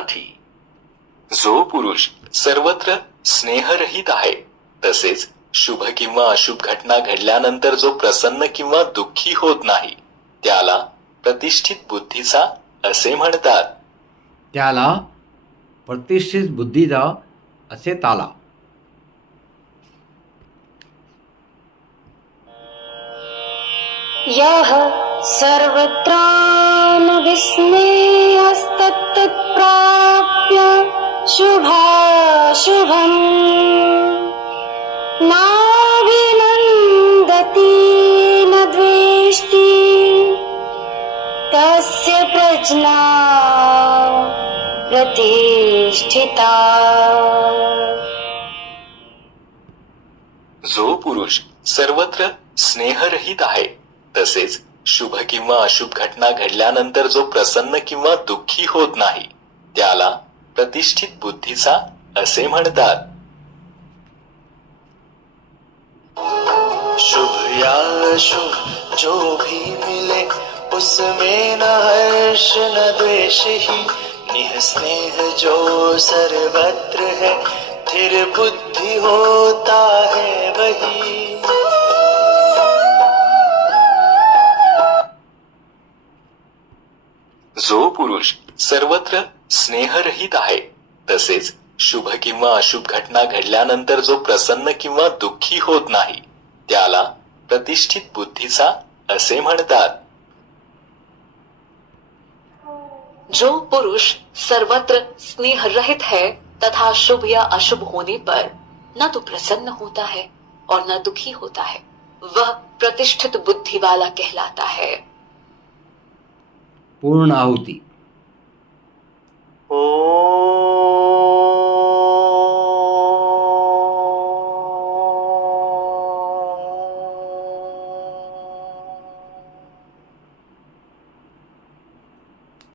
मराठी. जो पुरुष सर्वत्र स्नेहरहित आहे तसेच शुभ किंवा अशुभ घटना घडल्यानंतर जो प्रसन्न किंवा दुःखी होत नाही त्याला प्रतिष्ठित बुद्धीचा असे म्हणतात. त्याला प्रतिष्ठित बुद्धीचा असे ताला. यः सर्वत्रानुविस्मयस्तत्तत्प्राप्य शुभाशुभम् नाभिनन्दति न द्वेष्टि तस्य प्रज्ञा प्रतिष्ठिता. जो पुरुष सर्वत्र स्नेहरहित आहे तसेच शुभ किंवा अशुभ घटना घडल्यानंतर जो प्रसन्न किंवा दुःखी होत नाही त्याला प्रतिष्ठित बुद्धीचा असे म्हणतात. शुभ या अशुभ जो भी मिले उसमें न हर्ष न द्वेष ही निस्नेह जो सर्वत्र है स्थिर बुद्धि होता है वही. जो पुरुष सर्वत्र स्नेहरहित आहे तसेच शुभ किंवा अशुभ घटना घडल्यानंतर जो प्रसन्न किंवा दुःखी होत नाही त्याला प्रतिष्ठित बुद्धीचा असे म्हणतात. जो पुरुष सर्वत्र स्नेह रहित है तथा शुभ या अशुभ होने पर न तो प्रसन्न होता है और न दुखी होता है वह प्रतिष्ठित बुद्धि वाला कहलाता है. पूर्ण आहुती.